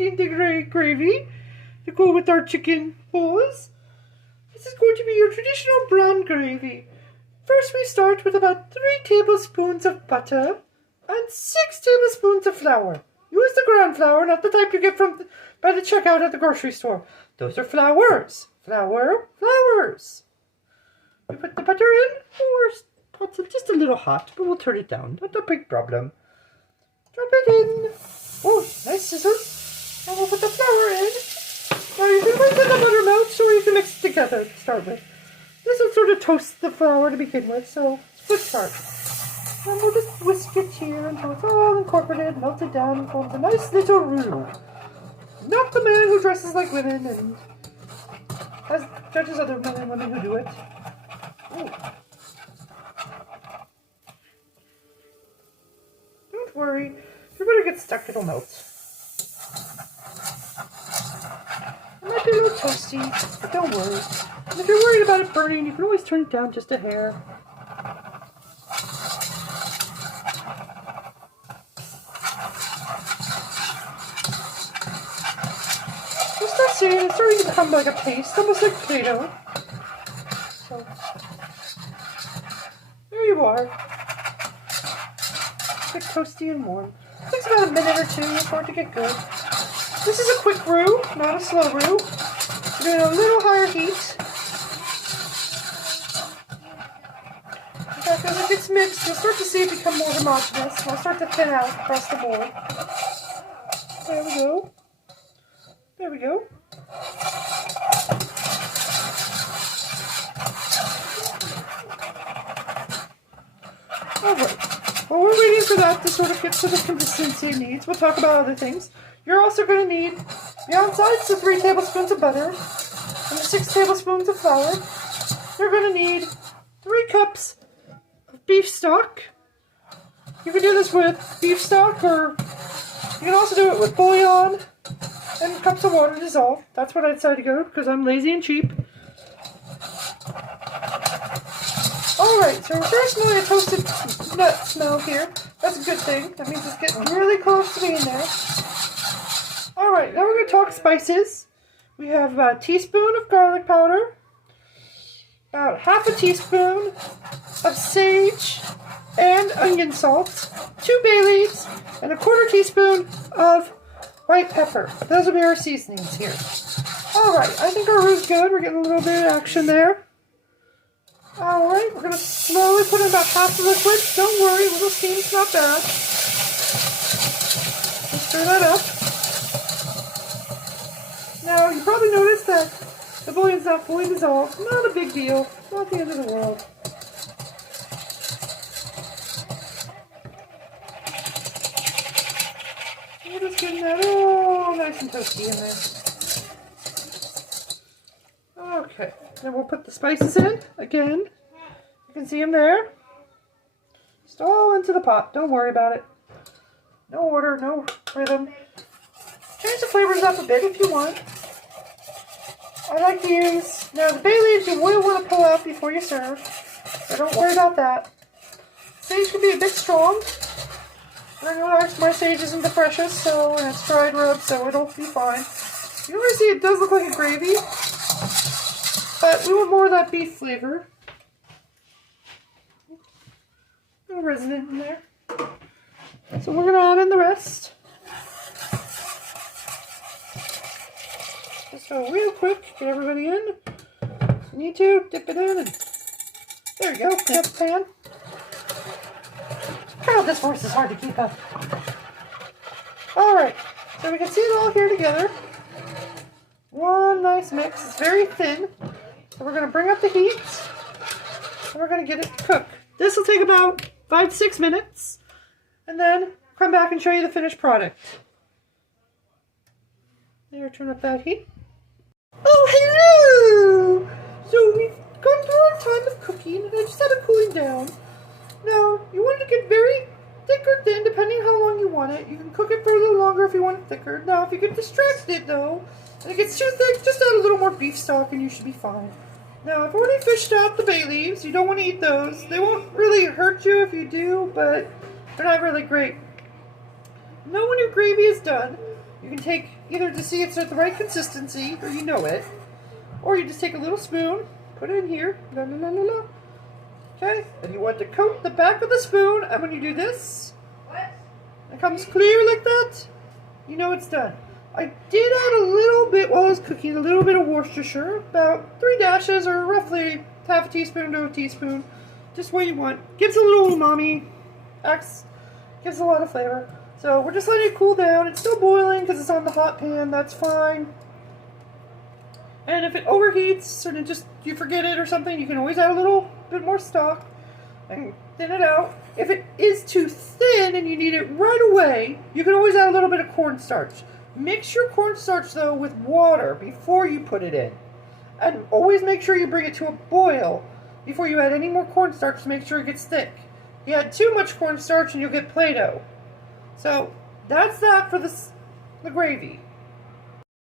making the gravy to go with our chicken balls. This is going to be your traditional brown gravy. First, we start with about 3 tablespoons of butter and 6 tablespoons of flour. Use the ground flour, not the type you get by the checkout at the grocery store. Those are flours. Flours. We put the butter in, or pots it just a little hot, but we'll turn it down. Not a big problem. Drop it in. Oh, nice sizzle. And we'll put the flour in. Now you can wait till the butter melts, or you can mix it together to start with. This will sort of toast the flour to begin with, so it's a good start. And we'll just whisk it here until it's all incorporated, melted down, and forms a nice little roux. Not the man who dresses like women and judges other men and women who do it. Ooh. Don't worry, if your butter gets stuck, it'll melt. It might be a little toasty, but don't worry. And if you're worried about it burning, you can always turn it down just a hair. It's starting to become like a paste, almost like Play-Doh. So, there you are. It's like toasty and warm. It takes about a minute or two for it to get good. This is a quick roux, not a slow roux. We're doing a little higher heat. In fact, as it gets mixed, you'll start to see it become more homogeneous. It'll start to thin out across the board. There we go. There we go. Alright, while we're waiting for that to sort of get to the consistency it needs, we'll talk about other things. You're also going to need, beyond sides, the 3 tablespoons of butter and the 6 tablespoons of flour. You're going to need 3 cups of beef stock. You can do this with beef stock, or you can also do it with bouillon and cups of water dissolved. That's what I decided to go, because I'm lazy and cheap. Alright, so we're very smelling a toasted nut smell here. That's a good thing. That means it's getting really close to being there. Alright, now we're going to talk spices. We have a teaspoon of garlic powder, about half a teaspoon of sage and onion salt, 2 bay leaves, and a 1/4 teaspoon of white pepper. Those will be our seasonings here. Alright, I think our roux's good. We're getting a little bit of action there. Alright, we're going to slowly put in about half the liquid. Don't worry, a little steam's not bad. Just stir that up. Now, you probably noticed that the bouillon's not fully dissolved. Not a big deal. Not the end of the world. We're just getting that all nice and toasty in there. Okay, then we'll put the spices in again. You can see them there. Just all into the pot. Don't worry about it. No order, no rhythm. Change the flavors up a bit if you want. I like to use, now the bay leaves you will want to pull out before you serve, so don't worry about that. Sage can be a bit strong. I know my sage isn't the freshest, so and it's dried rub, so it'll be fine. You already see it does look like a gravy, but we want more of that beef flavor. A little resonant in there. So we're going to add in the rest. Just go real quick, get everybody in. If you need to, dip it in, and there we go, clean up the pan. God, this voice is hard to keep up. Alright, so we can see it all here together. One nice mix. It's very thin. So we're going to bring up the heat, and we're going to get it to cook. This will take about 5 to 6 minutes, and then come back and show you the finished product. There, turn up that heat. Oh, hello! So we've gone through our time of cooking, and I just had it cooling down. Now, you want it to get very thick or thin, depending how long you want it. You can cook it for a little longer if you want it thicker. Now, if you get distracted, though, and it gets too thick, just add a little more beef stock, and you should be fine. Now, I've already fished out the bay leaves. You don't want to eat those. They won't really hurt you if you do, but they're not really great. Now, when your gravy is done, you can take either to see it's at the right consistency, or you know it, or you just take a little spoon, put it in here, la la la la la. Okay, and you want to coat the back of the spoon, and when you do this, it comes clear like that, you know it's done. I did add a little bit while I was cooking, a little bit of Worcestershire, about 3 dashes, or roughly half a teaspoon to a teaspoon, just what you want. Gives a little umami, gives a lot of flavor. So we're just letting it cool down. It's still boiling because it's on the hot pan, that's fine. And if it overheats or you forget it or something, you can always add a little bit more stock and thin it out. If it is too thin and you need it right away, you can always add a little bit of cornstarch. Mix your cornstarch though with water before you put it in. And always make sure you bring it to a boil before you add any more cornstarch to make sure it gets thick. You add too much cornstarch and you'll get Play-Doh. So that's that for the gravy.